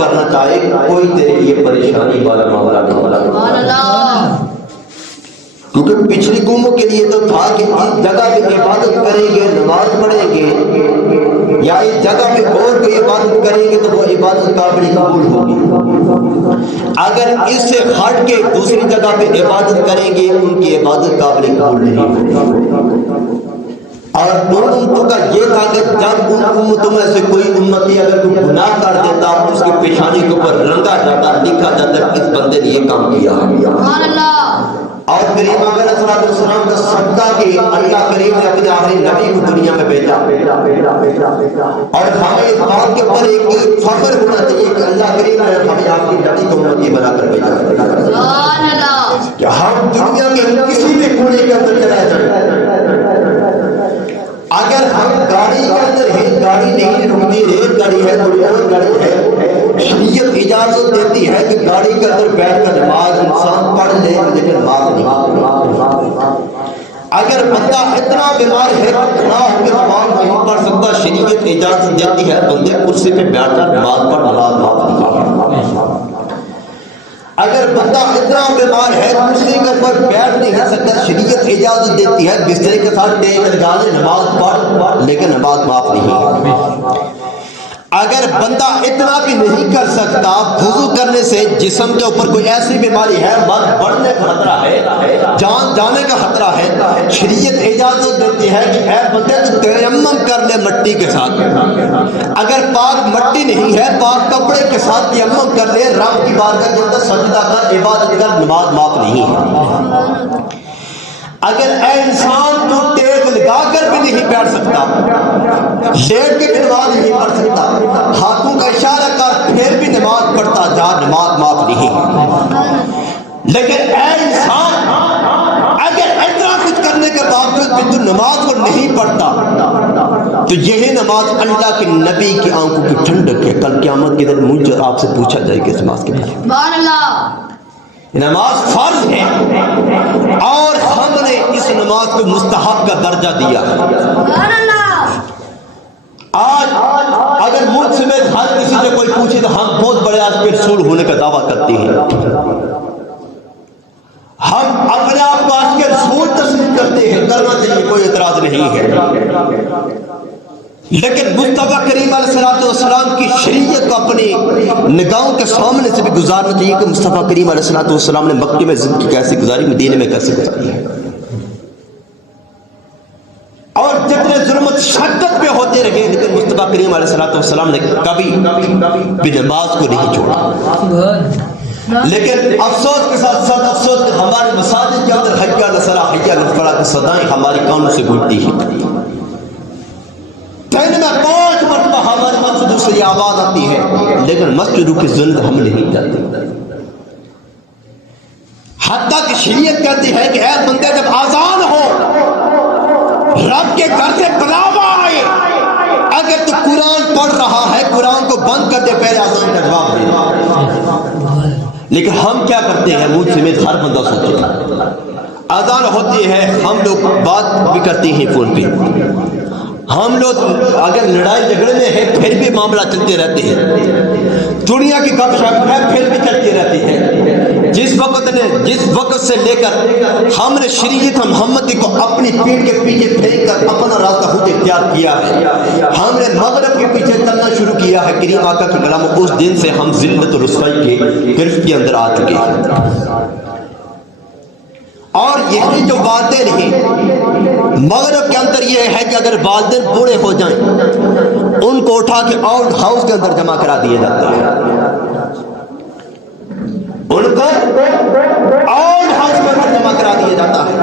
کرنا چاہے کوئی تیرے لیے پریشانی والا معاملہ نہیں ہوگا، کیونکہ پچھلی قوموں کے لیے تو تھا کہ اس جگہ پہ عبادت کریں گے، نماز پڑھیں گے، یا اس جگہ پہ اور کوئی عبادت کریں گے تو وہ عبادت قابل قبول ہوگی، اگر اس سے ہٹ کے دوسری جگہ پہ عبادت کریں گے ان کی عبادت قابل قبول نہیں ہوگی۔ اور ان امتوں کا یہ تھا کہ جب ان امتوں میں سے کوئی امتی اگر کوئی گناہ کر دیتا اس کی پیشانی کے اوپر رنگا جاتا، لکھا جاتا کہ اس بندے نے یہ کام کیا ہے، اور کریم علیہ السلام کا صدقہ کہ اللہ کریم نے اپنے آخری نبی کو دنیا میں بھیجا، اور ہمیں اس بات کے اوپر ایک فخر ہونا چاہیے کہ اللہ کریم نے ہمیں آخری نبی کو امتی بنا کر بھیجا کہ ہم دنیا کے کسی بھی کونے کے اندر چلائے جائیں، اگر ہم گاڑی کے اندر ہے، گاڑی نہیں رکتی، ریل گاڑی ہے، کوئی اور گاڑی ہے، شریعت اجازت دیتی ہے کہ گاڑی کے اندر بیٹھ کر نماز انسان پڑھ لے لیکن نماز نہیں۔ اگر بندہ اتنا بیمار ہے کہ نہ ہو کے نماز نہیں پڑھ سکتا، شریعت اجازت دیتی ہے بندے کرسی پہ بیٹھ کر نماز پڑھ، نماز نہیں۔ اگر بندہ اتنا بیمار ہے کرسی کے اوپر بیٹھ نہیں سکتا، شریعت اجازت دیتی ہے بسترے کے ساتھ ٹیک لگا دے، نماز پڑھ، لیکن نماز معاف نہیں۔ اگر بندہ اتنا بھی نہیں کر سکتا، وضو کرنے سے جسم کے اوپر کوئی ایسی بیماری ہے، مرض بڑھنے کا خطرہ ہے، جان جانے کا خطرہ ہے، شریعت اجازت دیتی ہے کہ اے بندے تو تیمم کر لے مٹی کے ساتھ، اگر پاک مٹی نہیں ہے پاک کپڑے کے ساتھ تیمم کر لے، رب کی بارگاہ کے اندر سجدہ کر، عبادت کر، نماز معاف نہیں ہے۔ اگر اے انسان تو ٹیک لگا کر بھی نہیں بیٹھ سکتا، لیٹ کے بھی نماز نہیں پڑھ سکتا، ہاتھوں کا اشارہ کر پھر بھی نماز پڑھتا جا، نماز معاف نہیں۔ لیکن اے انسان اگر اتنا کچھ کرنے کے باوجود بھی تو نماز کو نہیں پڑھتا تو یہی نماز اللہ کے نبی کی آنکھوں کی ٹھنڈک ہے، کل قیامت کے دن مجھ آپ سے پوچھا جائے گا اس نماز کے بارے میں۔ نماز فرض ہے اور ہم نے اس نماز کو مستحب کا درجہ دیا ہے۔ آج اگر ملک سمیت ہر کسی سے کوئی پوچھے تو ہم بہت بڑے آج کے رسول ہونے کا دعویٰ کرتے ہیں، ہم اپنے آپ کو آج کے رسول تسلیم کرتے ہیں، کرنا چاہیے، کوئی اعتراض نہیں ہے، لیکن مصطفیٰ کریم علیہ السلام کی شریعت کو اپنی نگاہوں کے سامنے سے بھی گزارنا چاہیے کہ مصطفیٰ کریم علیہ السلام نے مکے میں زندگی کیسے گزاری، مدینے میں کیسے گزاری ہے، اور جتنے ظلمت شدت پہ ہوتے رہے لیکن مصطفیٰ کریم علیہ السلام نے کبھی بھی نماز کو نہیں چھوڑا۔ لیکن افسوس کے ساتھ ساتھ افسوس کہ ہمارے مساجد کے اندر حی علی الصلاۃ، حی علی الفلاح کی صدائیں ہماری کانوں سے گونجتی ہیں، دن میں 5 مرتبہ ہمارے مسجدوں سے یہ آواز آتی ہے، لیکن مسجدوں کی زند ہم نہیں جاتے، حتیٰ کہ شریعت کہتی ہے کہ اے بندے جب آذان ہو، رب کے گھر سے بلاوا آئے، اگر تو قرآن پڑھ رہا ہے قرآن کو بند کر دے، پہلے آذان کا جواب دے۔ لیکن ہم کیا کرتے ہیں، مجھ سمیت ہر بندہ سوچے، آذان ہوتی ہے ہم لوگ بات بھی کرتے ہیں فون پہ، ہم لوگ اگر لڑائی جھگڑے میں ہے پھر بھی معاملہ چلتے رہتے ہیں، دنیا کی گپ شپ ہے پھر بھی چلتی رہتی ہے، جس وقت سے لے کر ہم نے شریعت محمدی کو اپنی پیٹھ کے پیچھے پھینک کر اپنا راستہ خود اختیار کیا ہے، ہم نے مغرب کے پیچھے چلنا شروع کیا ہے، کریم آقا کے کلام، اس دن سے ہم ذلت و رسوائی کے گرفت کے اندر آ چکے ہیں۔ اور یہی جو والدین ہیں مغرب کے اندر یہ ہے کہ اگر والدین بوڑھے ہو جائیں ان کو اٹھا کے آؤٹ ہاؤس کے اندر جمع کرا دیا جاتا ہے، ان کو آؤٹ ہاؤس کے اندر جمع کرا دیا جاتا ہے،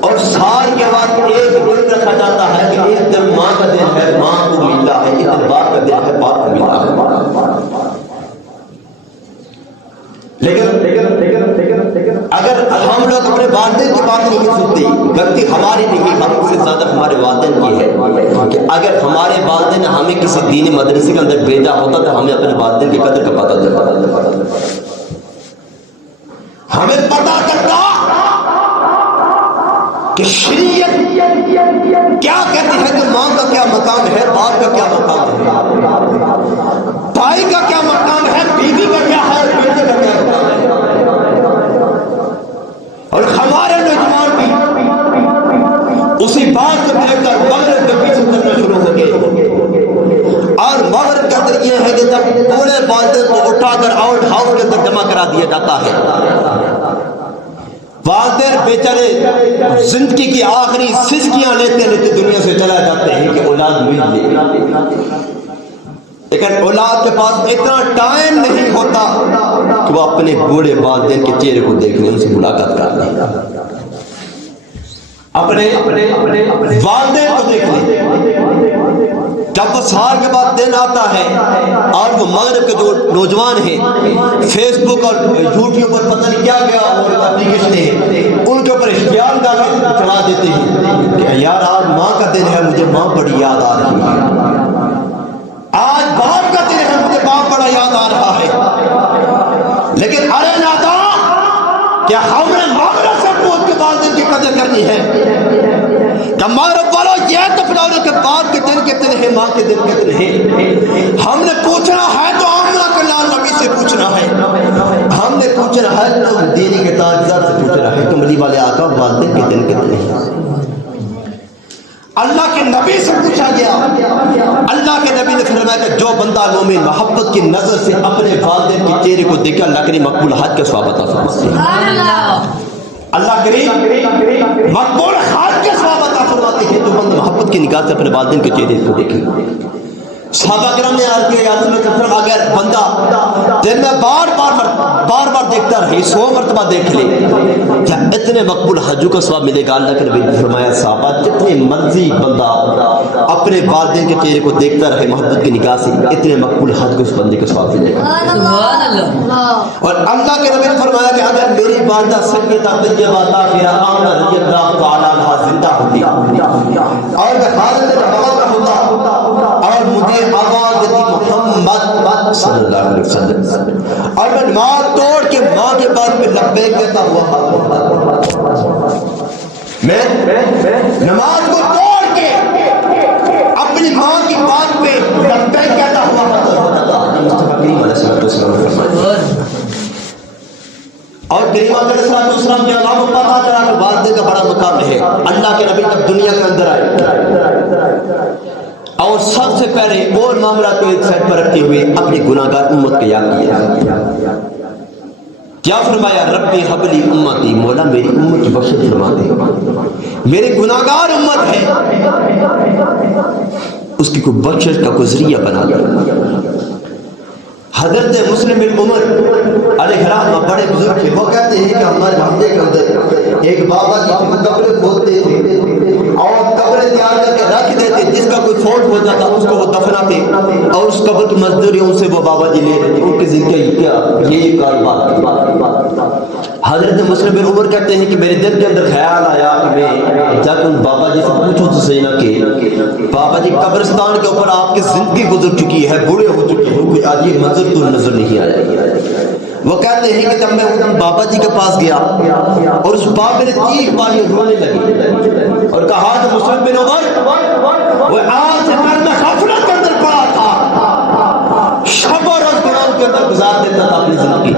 اور سال کے بعد ایک دن رکھا جاتا ہے کہ ایک دن ماں کا دن ہے، ماں کو ملتا ہے، ایک دن باپ کا دن ہے، باپ کو ملتا ہے۔ لیکن اگر ہم لوگ اپنے والدین کی بات نہیں سنتے، غلطی ہماری نہیں، ہم سے زیادہ ہمارے والدین کی ہے کہ اگر ہمارے والدین نے ہمیں کسی دینی مدرسے کے اندر بھیجا ہوتا تو ہمیں اپنے والدین کی قدر کا پتہ چلتا، ہمیں پتہ چلتا کہ شریعت کیا کہتی ہے کہ ماں کا کیا مقام ہے، باپ کا کیا مقام ہے، بھائی اسی بات کو دیکھ کر مغرب کے پیچھے چلنا شروع ہو گئے، اور مغرب کا اثر یہ ہے کہ جب پورے والدین کو اٹھا کر آؤٹ ہاؤس کے اندر جمع کرا دیا جاتا ہے، والدین بیچارے زندگی کی آخری سسکیاں لیتے لیتے دنیا سے چلا جاتے ہیں کہ اولاد مل جائے، لیکن اولاد کے پاس اتنا ٹائم نہیں ہوتا کہ وہ اپنے بوڑھے والدین کے چہرے کو دیکھ لیں، ان سے ملاقات کر لیں، اپنے والدین کو دیکھ لیں۔ جب وہ سال کے بعد دن آتا ہے اور وہ مغرب کے جو نوجوان ہیں فیس بک اور یوٹیوب پر پتہ نہیں کیا کیا اور اپلیکیشن ہیں ان کے اوپر اشتہار ڈال چڑھا دیتے ہیں کہ یار آج ماں کا دن ہے، مجھے ماں بڑی یاد آ رہی ہے، آج باپ کا دن ہے، مجھے باپ بڑا یاد آ رہا ہے، لیکن ارے ناداں، کیا ہم نے مغرب سے پوچھ کے والدین کی قدر کرنی ہے؟ کہ مغرب والوں یہ تو پڑھاؤ کہ باپ کے دن کتنے ہیں، ماں کے دن کتنے ہیں؟ ہم نے پوچھنا ہے تو آمنہ کے لال نبی سے پوچھنا ہے، ہم نے پوچھنا ہے تو دینی کے تاجدار سے پوچھنا ہے، کملی والے آقا والدین کے دن کتنے ہیں؟ اللہ کے نبی سے پوچھا گیا، اللہ کے نبی نے فرمایا کہ جو بندہ مومن محبت کی نظر سے اپنے والدین کے چہرے کو دیکھا اللہ کریم مقبول حج کا ثواب عطا فرماتے ہیں، اللہ کریم مقبول حج کا ثواب عطا فرماتے ہیں جو بندہ محبت کی نگاہ سے اپنے والدین کے چہرے کو دیکھے۔ صحابہ کرام نے عرض کیا یا رسول اللہ، اگر بندہ دن میں بار بار دیکھتا رہے، 100 مرتبہ دیکھ لے، کیا اتنے مقبول حجوں کا ثواب ملے گا؟ اللہ کے نبی نے فرمایا صحابہ جتنے مرضی بندہ اپنے والدین کے چہرے کو دیکھتا رہے محبت کی نگاہ سے، اتنے مقبول حج کو اس بندے کا ثواب ملے گا۔ اور اللہ کے نبی نے فرمایا کہ اگر میری والدہ سیدہ طیبہ طاہرہ آمنہ رضی اللہ تعالیٰ عنہا زندہ ہوتی اور میں حالت رہا ہوتا اور مجھے آواز دیتی محمد صلی اللہ علیہ وسلم اور میں نماز توڑ کے ماں کے بعد میں لبیک کہتا ہوا، میں نماز کو توڑ کے اپنی ماں کی بات پہ لبیک کہتا ہوا مصطفیٰ کریم علیہ السلام اور کریم علیہ السلام کے علاوہ پتا چلا کہ والدے کا بڑا مقام ہے۔ اللہ کے نبی جب دنیا کے اندر آئے اور سب سے پہلے اور معاملات کو ایک سائڈ پر رکھتے ہوئے اپنی گناہگار امت کو یاد کیا، کیا فرمایا؟ ربی حبلی امتی، مولا میری امت کی بخشش فرما دے، میری گناہگار امت ہے، اس کی کوئی بخشش کا کوئی ذریعہ بنا دے۔ حضرت مسلم بن عمر علیہ السلام بڑے بزرگ تھے، وہ کہتے ہیں کہ ہمارے محلے کے اندر ایک بابا جی قبریں کھودتے تھے اور قبریں تیار کر کے رکھ دیتے، جس کا کوئی فوت ہو جاتا اس کو وہ دفناتے اور اس قبر کی مزدوری ان سے وہ بابا جی لے لیتے، ان کی زندگی کیا یہ کاروبار۔ حضرت مسلم بن عمر کہتے ہیں کہ میرے دل کے اندر خیال آیا کہ میں جب ان بابا جی سے پوچھوں تو صحیح نہ کہ بابا جی قبرستان کے اوپر آپ کی زندگی گزر چکی ہے، بوڑھے ہو چکے ہیں، کوئی آج یہ منظر تو نظر نہیں آیا۔ وہ کہتے ہیں کہ جب میں بابا جی کے پاس گیا اور اس بابے نے چیخ ماری رونے لگی اور کہا کہ مسلم بن عمر وہ آج سے پہلے میں غفلت کے اندر پڑا تھا، شب اور روز قرآن کے اندر گزار دیتا تھا اپنی زندگی،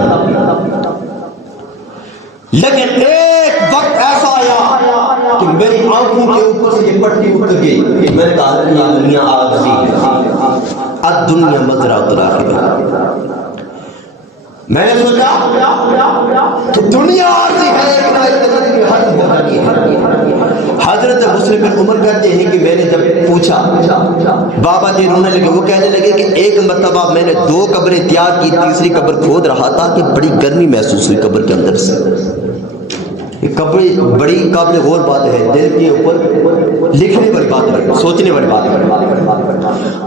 لیکن ایک وقت ایسا آیا کہ میری آنکھوں کے اوپر سے یہ پٹی اٹھ گئی کہ میں نے کہا یہ دنیا آ گئی، اب دنیا مزرعۃ الاخرہ۔ میں نے سوچا کہ دنیا عارضی ہے لیکن اتنی ختم ہو جانی ہے۔ حضرت مسلم بن عمر کہتے ہیں کہ میں نے جب پوچھا بابا جی رونے لگے، وہ کہنے لگے کہ ایک مرتبہ میں نے 2 قبریں تیار کی، تیسری قبر کھود رہا تھا کہ بڑی گرمی محسوس ہوئی قبر کے اندر سے۔ بڑی قابل غور بات ہے، دل کے اوپر لکھنے والی بات ہے، سوچنے والی بات ہے۔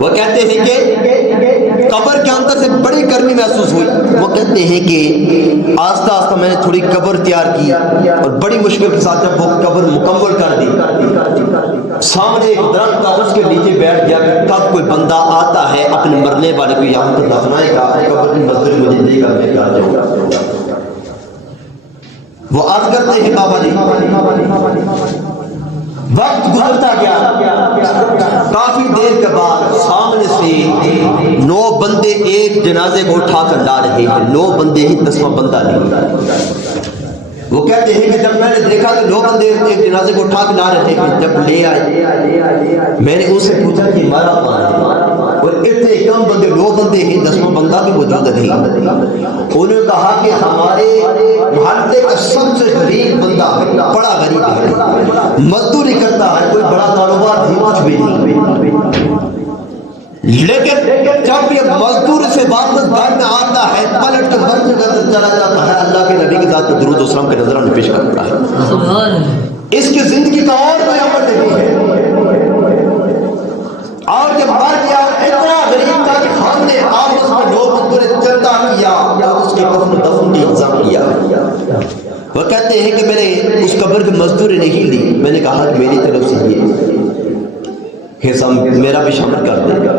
وہ کہتے ہیں کہ قبر کے اندر سے بڑی گرمی محسوس ہوئی۔ وہ کہتے ہیں کہ آہستہ آہستہ میں نے تھوڑی قبر تیار کی اور بڑی مشکل کے ساتھ جب وہ قبر مکمل کر دی، سامنے ایک درخت تھا، اس کے نیچے بیٹھ گیا کہ کب کوئی بندہ آتا ہے اپنے مرنے والے کو یہاں پر دفنائے گا، قبر کی مزدوری مجھے دے گا، میں کیا جاؤں گا۔ وہ عرض کرتے ہیں بابا جی وقت گزرتا گیا، کافی دیر کے بعد سامنے سے 9 بندے ایک جنازے کو اٹھا کر لا رہے ہیں، 9 بندے ہی 10واں بندہ نہیں۔ وہ کہتے ہیں کہ جب میں نے دیکھا کہ 9 بندے ایک جنازے کو اٹھا کے لا رہے تھے، جب لے آئے میں نے ان سے پوچھا کہ مارا کون ہے، اور اتنے کم بندے 9 بندے ہیں، 10واں بندہ بھی موجود نہیں۔ انہوں نے کہا کہ ہمارے محلے کا سب سے غریب بندہ بڑا غریب ہے، مزدوری کرتا ہے، کوئی بڑا کاروبار نہیں، کچھ بھی نہیں، لیکن جب یہ مزدور سے واپس گھر میں آتا ہے پلٹ کے مرنے کا چلا جاتا ہے، اللہ کے نبی کی ذات پر درود و سلام کے نظرانہ پیش کرتا ہے۔ اس کی زندگی کا اور کوئی عمل نہیں ہے، اور جب مر گیا اتنا غریب تھا کہ ہم نے آپس میں 9 بندوں نے چندہ کیا اور اس کے کفن و دفن کی انتظام کیا۔ وہ کہتے ہیں کہ میں نے اس قبر کی مزدوری نہیں لی، میں نے کہا کہ میری طرف سے یہ حصہ میرا بھی شامل کر دے گا۔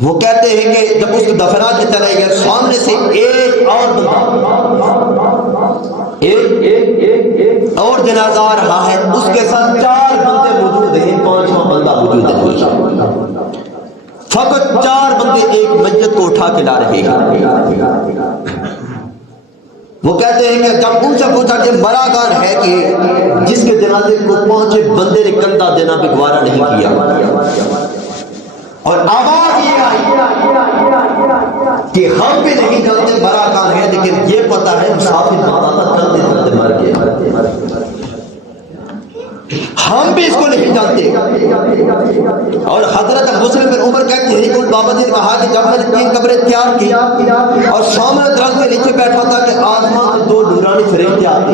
وہ کہتے ہیں کہ جب اس کو دفنا کے چلے گئے، سامنے سے ایک اور جنازہ آ رہا ہے، اس کے ساتھ 4 بندے موجود ہیں، 5واں بندہ موجود ہے، فقط 4 بندے ایک میت کو اٹھا کے لا رہے ہیں۔ وہ کہتے ہیں کہ جب ان سے پوچھا کہ مرا کون ہے کہ جس کے جنازے کو پہنچے بندے نے کندھا دینا بھی گوارا نہیں کیا، اور آواز یہ آئی کہ ہم بھی نہیں جانتے مرا کون ہے، لیکن یہ پتا ہے مسافر بندہ تھا، چلتے چلتے مر گیا، ہم بھی اس کو نہیں جانتے۔ اور حضرت مسلم بن عمر کہتے ہیں کہ بابا جی نے کہا کہ جب میں نے 3 قبریں تیار کی اور سامنے درخت کے نیچے بیٹھا تھا کہ آسمان سے 2 نورانی فرشتے آتے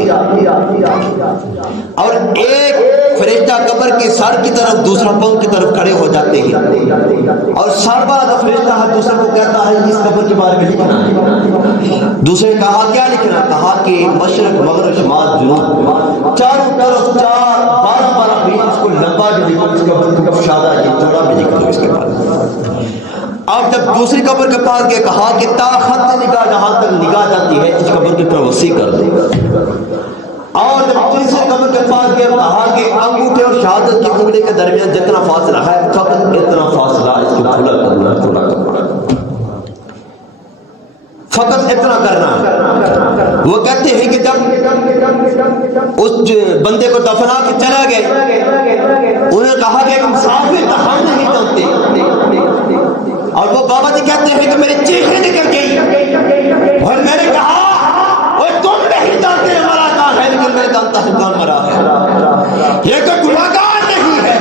اور ایک فرشتہ قبر کے سر کی طرف دوسرا پاؤں کی طرف کھڑے ہو جاتے ہیں، اور سر والا فرشتہ ہے دوسرے کو کہتا ہے اس قبر کے بارے میں لکھنا ہے۔ دوسرے نے کہا کیا لکھنا؟ کہا کہ مشرق مغرب شمال جنوب چاروں طرف 12 بھی اس کو لمبا بھی لکھو، اس قبر کو کشادہ یہ چوڑا بھی لکھو اس کے بعد۔ اب جب دوسری قبر کے پاس گئے کہا کہ تا خط نگاہ جہاں تک نگاہ جاتی ہے اس قبر کی طرف وسیع کر دے گا۔ اور جب تیسری قبر کے پاس گئے کہا کہ انگوٹھے اور شہادت کی انگلی کے درمیان جتنا فاصلہ ہے فقط اتنا فاصلہ اس کو کھلا کرنا ہے، کھلا کرنا، فقط اتنا کرنا ہے۔ وہ کہتے ہیں کہ جب اس بندے کو دفنا کے چلا گئے انہوں نے کہا کہ ایک مسافر تو ہم نہیں جانتے، اور وہ بابا جی کہتے ہیں کہ میری چیخیں نکل گئی اور میں نے کہا اور تم نہیں جانتے ہمارا کام ہے، لیکن میں جانتا ہوں کون مرا ہے۔ یہ کوئی گناہگار نہیں ہے،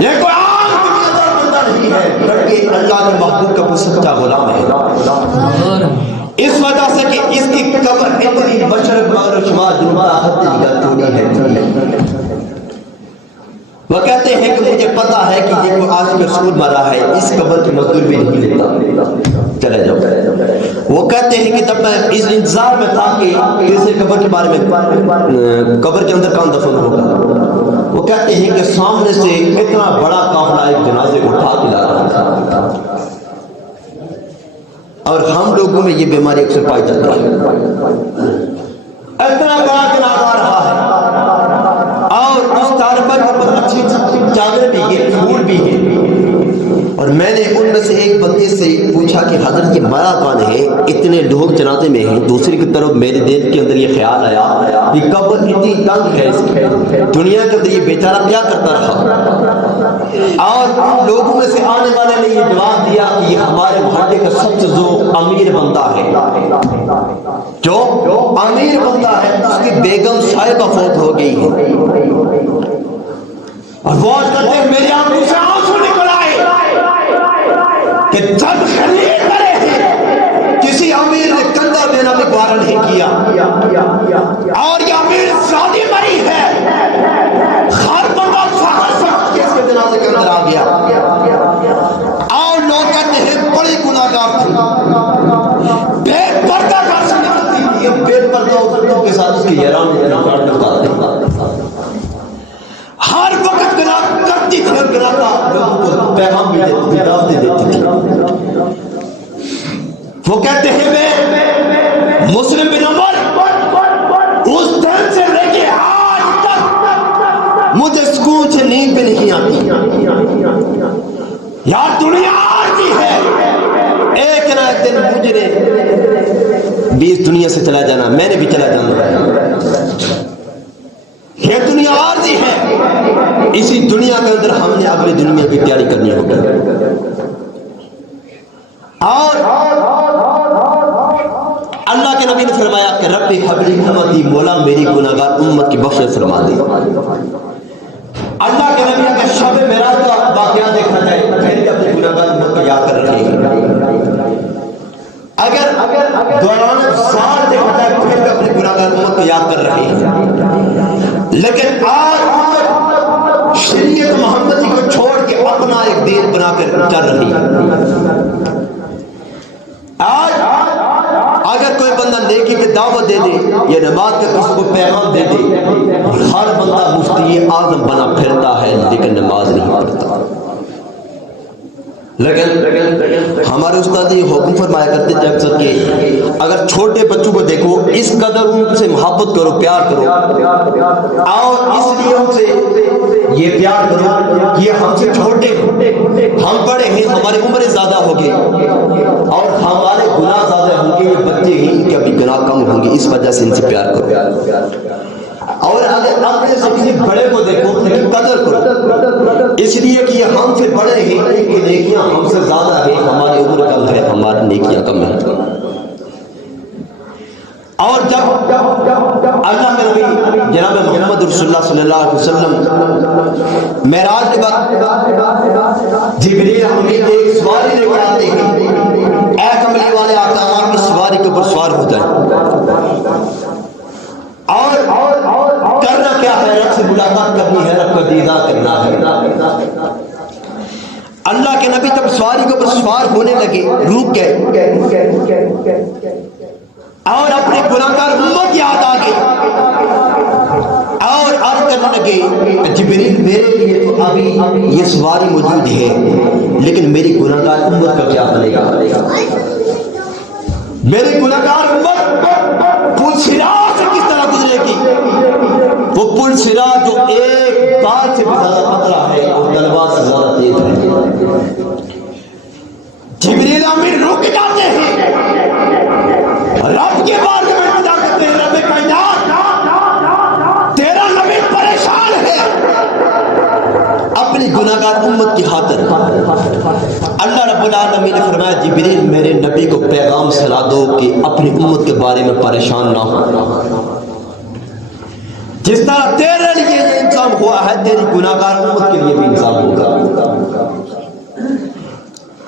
یہ کوئی عام دنیادار بندہ نہیں ہے، بلکہ اللہ کے محبوب کا سچا غلام ہے۔ اس وجہ سے کہ اس کی قبر اتنی مشرق مغرب شمال جنوب آخر نگاہ چوڑی ہے۔ وہ کہتے ہیں کہ مجھے پتا ہے کہ یہ کوئی عاشق رسول مرا ہے، اس قبر کی مزدور بھی نہیں لیتا، چلے جاؤ۔ وہ کہتے ہیں کہ جب میں اس انتظار میں تھا کہ تیسرے قبر کے بارے میں قبر کے اندر کون دفن ہوگا، وہ کہتے ہیں کہ سامنے سے اتنا بڑا قافلہ ایک جنازے کو اٹھا کے لا رہا تھا، اور ہم لوگوں میں یہ بیماری اکثر پائی جاتی ہے، اتنا بڑا جنازہ آ رہا ہے اور اس طالبہ کے اوپر اچھی چادر بھی ہے، پھول بھی ہے، اور میں نے ان میں سے ایک بندے سے پوچھا کہ حضرت یہ مرا کون ہے، اتنے لوگ جنازے میں ہیں۔ دوسری کی طرف میرے دل کے اندر یہ خیال آیا کہ قبر اتنی تنگ ہے اس کی، دنیا کے اندر یہ بیچارہ کیا کرتا رہا، اور ان لوگوں میں سے آنے والے نے یہ جواب دیا کہ یہ ہمارے محلے کا سب سے جو امیر بندہ ہے، جو امیر بندہ ہے اس کی بیگم صاحبہ فوت ہو گئی ہے، اور وہ کرتے ہیں میری آنکھوں سے آنسو نکل آئے کہ جب خرید کرے ہیں کسی امیر نے کندھا دینا بھی گوارا نہیں کیا، اور یہ امیر شادی مری ہے، ہر بندہ فخر سمجھ کے اس کے جنازے کے اندر آ گیا، اور لوگ کہتے ہیں بڑی گناہگار تھی، بے پردہ کا سنتی تھی، بے پردہ عورتوں کے ساتھ اس کی حیران ہر وقت گناہ کرتی تھی اور گناہ کا لوگوں کو پیغام بھی دیتی تھی، دعوت دیتی تھی۔ وہ کہتے ہیں میں مسلم بن عمر اس دن سے لے کے آج تک مجھے سکون سے نیند بھی نہیں آتی، یار دنیا آتی ہے، ایک نہ ایک دن بھی اس دنیا سے چلا جانا، میں نے بھی چلا جانا، یہ دنیا عارضی ہے، اسی دنیا کے اندر ہم نے اگلی دنیا کی تیاری کرنی ہوگی۔ اور اللہ کے نبی نے فرمایا کہ رب حبلی امتی، مولا میری گناہگار امت کی بخشش فرما دے۔ اللہ کے نبی اگر شب معراج کا واقعہ دیکھا جائے پھر بھی اپنی گناہگار امت کو یاد کر رہے ہیں، اگر دوران سال دیکھا جائے پھر بھی اپنی گناہگار امت کو یاد کر رہے ہیں، لیکن آج شریعت محمدی کو چھوڑ کے اپنا ایک دین بنا کر چل رہی ہے۔ آج اگر کوئی بندہ نیکی کی دعوت دے دے یا نماز کا کسی کو پیغام دے دے، ہر بندہ مفتی اعظم بنا پھرتا ہے لیکن نماز نہیں پڑھتا۔ لیکن ہمارے استاد یہ حکم فرمایا کرتے تھے اکثر کہ اگر چھوٹے بچوں کو دیکھو اس قدر ان سے محبت کرو، پیار کرو، اور اس لیے ان سے یہ پیار کرو کہ یہ ہم سے چھوٹے ہیں، ہم بڑے ہیں، ہماری عمریں زیادہ ہوگی اور ہمارے گناہ زیادہ ہوں گے، یہ بچے ہیں ان کے ابھی گناہ کم ہوں گے، اس وجہ سے ان سے پیار کرو۔ اور اگر اپنے سے کسی بڑے کو دیکھو لیکن قدر کرو، اس لیے کہ یہ ہم سے بڑے ہیں، ان کی نیکیاں ہم سے زیادہ ہیں، ہماری عمر کم ہے، ہماری نیکیاں کم ہیں۔ اور جب اللہ کے نبی جناب محمد رسول اللہ صلی اللہ علیہ وسلم معراج کے بعد جبریل امین ایک سواری لے کے آتے ہیں، اے کملی والے آقا آپ کی سواری کے اوپر سوار ہو جائیں، اور کرنا کیا ہے؟ رب سے ملاقات کرنی ہے، رب کا دیدار کرنا ہے۔ اللہ کے نبی جب سواری کے اوپر سوار ہونے لگے رک گئے اور اپنے گناہگار امت یاد آ گئی اور عرض کرنے لگے جبریل میرے لیے تو ابھی یہ سواری موجود ہے لیکن میری گناہگار امت کا کیا بنے گا؟ میری گناہگار امت پل صراط سے کس طرح گزرے گی؟ وہ پل صراط جو ایک بال سے بھی زیادہ پتلا ہے اور تلوار سے زیادہ تیز ہے۔ جبریل امین رک جاتے ہیں، رب کے بارے میں پتا کرتے ہیں، رب کائنات تیرا نبی پریشان ہے اپنی گناہگار امت کی خاطر۔ اللہ رب العالمین نے فرمایا جبریل میرے نبی کو پیغام سلا دو کہ اپنی امت کے بارے میں پریشان نہ ہو، جس طرح تیرے لیے یہ انتظام ہوا ہے تیری گناہگار امت کے لیے بھی انتظام ہوگا۔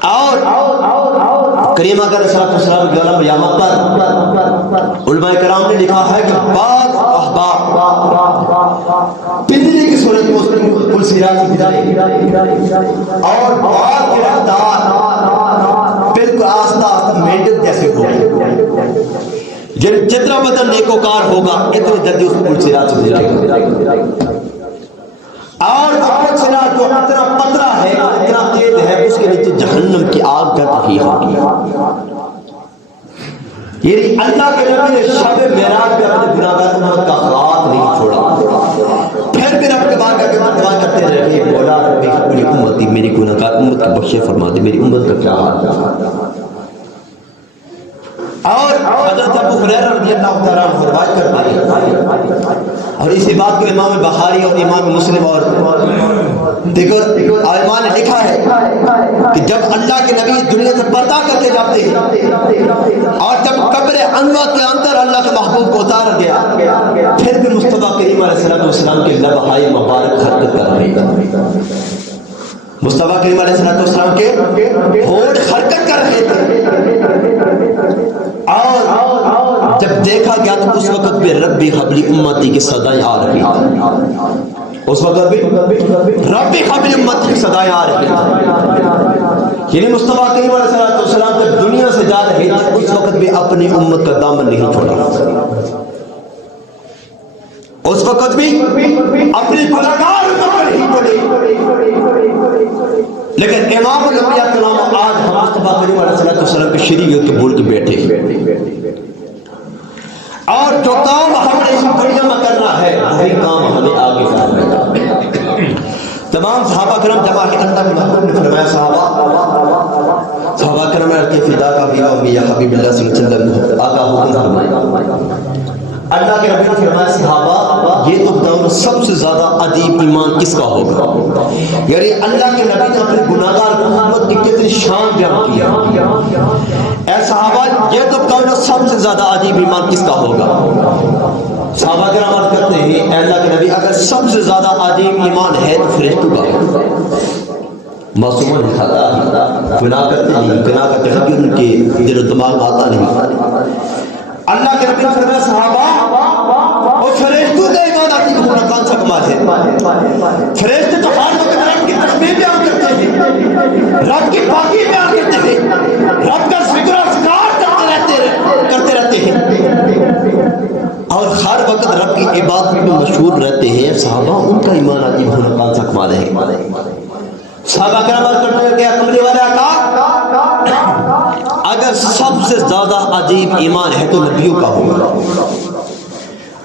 اور کریم اگر السلام کی قیامت پر علماء کرام نے لکھا ہے کہ بعض احباب بجلی کی صورت میں پل صراط سے گزرے اور بعض کی رفتار بالکل آہستہ آہستہ میڈل جیسے ہوگی، جتنا بدن نیکوکار ہوگا اتنے جلدی اس پل صراط سے گزرے گا۔ اور پل صراط جو اتنا پتلا ہے اتنا تیز ہے اس کے نیچے جہنم کی آگ جل رہی ہوگی۔ یعنی اللہ کے نبی نے شب معراج پہ اپنے گناہگار امت کا ہاتھ نہیں چھوڑا، پھر بھی رب کے بارے میں دعا کرتے رہے مولا رب حبلی امتی، میری گناہگار امت کی بخشش فرما دے، میری امت کا کیا حال ہے۔ اور حضرت ابو ہریرہ رضی اللہ تعالیٰ عنہ روایت کرتے ہیں اور اسی بات کو امام بخاری اور امام مسلم اور دیگر علماء نے لکھا ہے کہ جب اللہ کے نبی دنیا سے پردہ کر کے جاتے ہیں اور جب قبر انور کے اندر اللہ کے محبوب کو اتارا گیا پھر بھی مصطفیٰ کریم علیہ السلام کے لبہائے مبارک حرکت کر رہے ہیں، مصطفیٰ کریم علیہ السلام کے ہونٹ حرکت کر رہے تھے۔ اور جب دیکھا گیا تو اس وقت بھی رب حبلی امتی کی صدائیں آ رہی تھی، اس وقت بھی رب حبلی امتی کی صدائیں آ رہی تھی، یعنی مصطفیٰ کریم علیہ السلام جب دنیا سے جا رہے تھے اس وقت بھی اپنی امت کا دامن نہیں چھوڑا، اس وقت بھی اپنی گناہگار امت نہیں چھوڑی۔ لیکن امام الانبیاء کا نام آج ہم مصطفیٰ کریم علیہ السلام کی شریعت کے بول کے بیٹھے اور جو کام ہم نے اس دنیا میں کرنا ہے وہی کام ہمیں آگے کرنا ہے۔ تمام صحابہ کرام جمع کے اللہ کے محبوب نے فرمایا صحابہ کرام کے فدا کا بھی قوم یا حبیب اللہ صلی اللہ علیہ وسلم آقا حکم فرمائے اللہ کے نبی نے فرمایا صحابہ یہ تو دور سب سے زیادہ عجیب ایمان کس کا ہوگا؟ یعنی اللہ کے نبی نے اپنے گناہگار امت کی کتنی شان بیان کیا. اے صحابہ یہ تو دور سب سے زیادہ عجیب ایمان کس کا ہوگا؟ صحابہ کرام عرض کرتے ہیں اے اللہ کے نبی اگر سب سے زیادہ عجیب ایمان ہے تو فرشتوں کا ہے. معصومہ نہیں کھاتا گناہ کرتے نہیں, گناہ کا کہیں ان کے دل و دماغ آتا نہیں. اللہ کے نبی نے فرمایا صحابہ اور فرشتوں کا ایمان آتی کہ ہونا کون سا کمال ہے؟ فرشتے تو ہر وقت رب کی تسبیح بیان کرتے ہیں, رب کی پاکی بیان کرتے ہیں, رب کا ذکر و اذکار کرتے رہتے ہیں اور ہر وقت رب کی عبادت میں مشہور رہتے ہیں. صحابہ ان کا ایمان آتی کہ ہونا کون سا کمال ہے؟ صحابہ کرام عرض کرتے ہیں کہ کملی والے آقا اگر سب سے زیادہ عجیب ایمان ہے تو نبیوں کا ہوگا.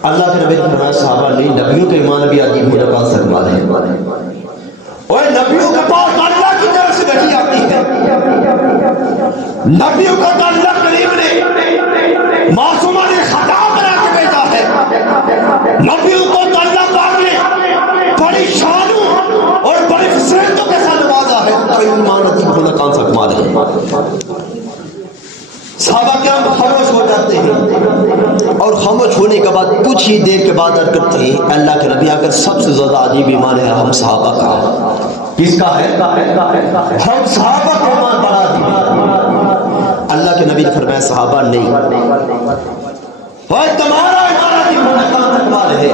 اللہ کے نبی نے فرمایا صحابہ نہیں, نبیوں کا ایمان بھی عجیب ہونا کون سا کمال ہے؟ اور نبیوں کے پاس اللہ کی طرف سے وحی آتی ہے, نبیوں کا تو اللہ کریم نے معصومہ نے خطا بنا کے بھیجا ہے, نبیوں کو تو اللہ پاک نے بڑی شانوں اور بڑی فضیلتوں کے ساتھ نوازا ہے. ان کا ایمان عجیب ہونا کون سا کمال ہے؟ صحابہ کرام خاموش ہو جاتے ہیں اور خاموش ہونے کے بعد کچھ ہی دیر کے بعد عرض کرتے ہیں اللہ کے نبی اگر سب سے زیادہ عجیب ایمان ہے ہم صحابہ کا. کس کا ہے؟ ہم صحابہ کا ایمان بڑا عجیب. اللہ کے نبی نے فرمایا صحابہ نہیں, تمہارا ایمان عجیب ہونا کون سا کمال ہے؟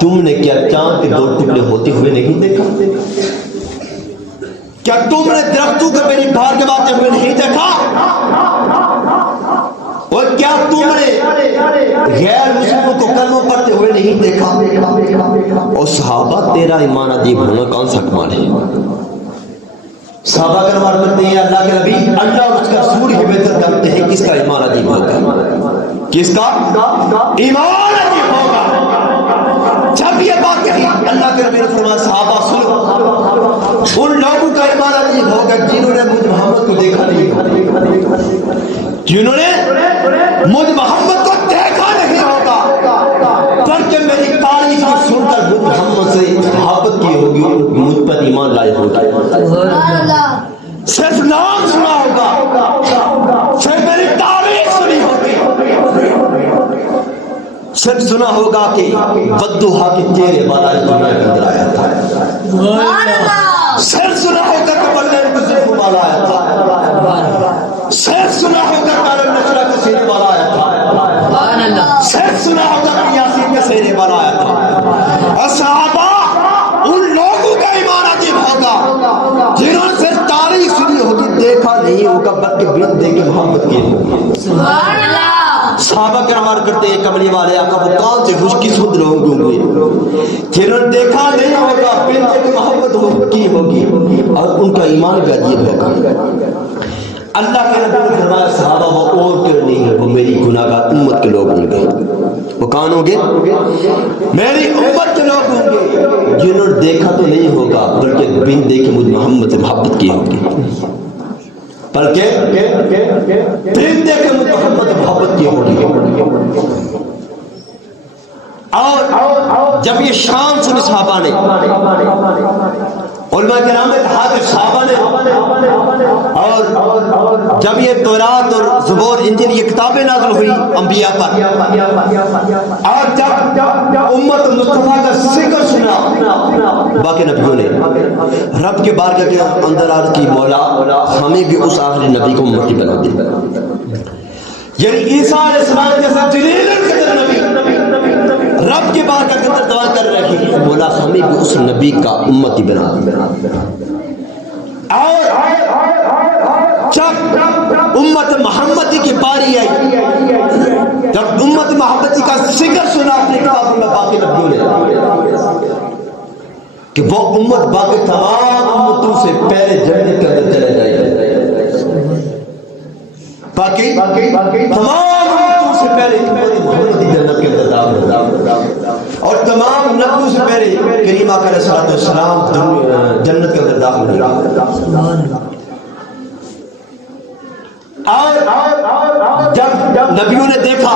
تم نے کیا چاند کے 2 ٹکڑے ہوتے ہوئے نہیں دیکھا؟ کیا تم نے درختوں کے میری باہر کے باتیں ہوئے نہیں دیکھا؟ اور کیا تم نے غیر مسلموں کو کلمہ پڑھتے ہوئے نہیں دیکھا؟ اور صحابہ تیرا ایمان عجیب ہونا کون سا کمال ہے؟ صحابہ کا نمبر کرتے ہیں اللہ کے نبی اللہ اور اس کا رسول ہی بہتر کرتے ہیں کس کا ایمان عجیب ہوگا, کس کا ایمان عجیب ہوگا. جب یہ بات کہی اللہ کے نبی نے فرمایا صحابہ سنو, ان لوگوں کا ایمان عجیب ہوگا جنہوں نے مجھ محمد کو دیکھا نہیں, جنہوں نے مجھ محمد کو دیکھا نہیں ہوگا بلکہ میری تعریف کو سن کر مجھ محمد سے محبت کی ہوگی, مجھ پر ایمان لائے ہوگا. صرف نام سنا ہوگا, صرف میری تعریف سنی ہوگی, صرف سنا ہوگا کہ بدوہا کے تیرے والا دنیا کے اندر آیا تھا, صرف سنا ہوگا کہ بلے بزرگ والا آیا تھا, صرف سنا ہوگا کہ عالم نشرہ کے سینے والا آیا تھا, صرف سنا ہوگا کہ یاسین کے سینے والا آیا تھا. اور صحابہ ان لوگوں کا ایمان عجیب ہوگا جنہوں نے صرف تاریخ سنی ہوگی, دیکھا نہیں ہوگا بلکہ بن دے کے محبت کی ہوگی. سبحان اللہ. صحابہ کرام کرتے ہیں کملی والے آقا وہ کون سے خوش قسمت لوگ ہوں گے جنہوں نے دیکھا نہیں ہوگا بن دے کے محبت کی ہوگی اور ان کا ایمان بھی عجیب ہوگا. اللہ کے نبی نے فرمایا صحابہ وہ اور کوئی نہیں ہے, وہ میری گناہگار امت کے لوگ ہوں گے. وہ کون ہوں گے؟ میری امت کے لوگ ہوں گے جنہوں نے دیکھا تو نہیں ہوگا بلکہ بن دے کے مجھ محمد سے محبت کی ہوگی, بلکہ بن دے کے مجھ محمد سے محبت کی ہوگی. اور جب یہ شان سنی صحابہ نے, علماء کرام نے کہا کہ صحابہ نے, اور جب یہ تورات اور زبور انجیل یہ کتابیں نازل ہوئی انبیاء پر, اور جب امت مصطفیٰ کا ذکر سنا باقی نبیوں نے رب کے بارگاہ کے اندر عرض کی مولا ہمیں بھی اس آخری نبی کو امتی بنا دے. یعنی عیسیٰ علیہ السلام جیسا جلیل القدر نبی رب کے بارگاہ کے اندر دعا کر رہے ہیں مولا ہمیں بھی اس نبی کا امتی بنا دے. اور جب امت محمدی کی باری آئی, جب امت محمدی کا ذکر سنا اپنے کتاب میں باقی نبیوں نے کہ وہ امت باقی تمام امتوں سے پہلے جنت کے اندر چلے جائے, باقی تمام امتوں سے پہلے محمدی جنت کے اندر داخل ہوگا اور تمام نبیوں سے پہلے کریم آقا علیہ السلام جنت کے اندر داخل ہوگا. اور جب نبیوں نے دیکھا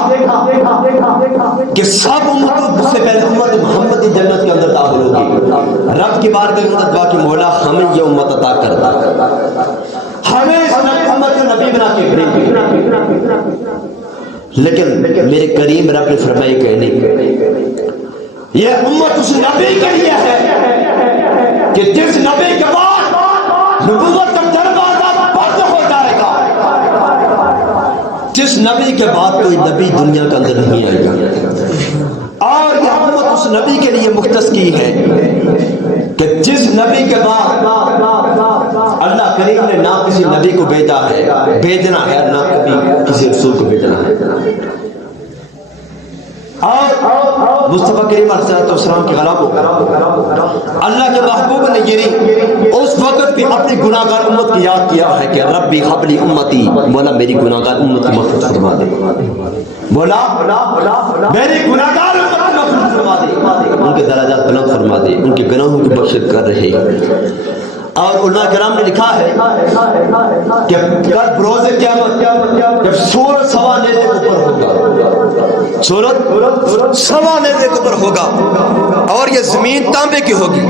کہ سب امتوں سے پہلے امت محمد جنت کے اندر داخل ہوگی، رب کی بارگاہ کے اندر دعا کہ مولا ہمیں یہ امت عطا کر، ہمیں اس امت کو نبی بنا کے بھیج۔ لیکن میرے کریم رب نے فرمایا کہ نہیں، یہ امت اس نبی کے لیے ہے کہ جس نبی کے بعد نبوت کا دروازہ بند ہو جائے گا، جس نبی کے بعد کوئی نبی دنیا کے اندر نہیں آئے گا۔ اور یہ امت اس نبی کے لیے مختص کی ہے کہ جس نبی کے بعد اللہ کریم نے نہ کسی نبی کو بھیجا ہے، بھیجنا ہے، نہ کبھی کسی رسول کو بھیجنا ہے۔ اور مصطفیٰ کریم علیہ السلام کے غلاموں، اللہ کے محبوب نے یہ اس وقت بھی اپنی گناہگار امت کی یاد کیا ہے کہ ربی هب لی امتی، مولا میری گناہگار امت کی مغفرت فرما دے، مولا میری گناہگار امت کی مغفرت فرما دے، ان کے درجات بلند فرما دے، ان کے گناہوں کی بخشش کر رہے۔ اور علماء کرام نے لکھا ہے کہ کل بروز قیامت جب سورج سوا نیزے کے اوپر ہوگا، سورج سوا نیزے کے اوپر ہوگا اور یہ زمین تانبے کی ہوگی،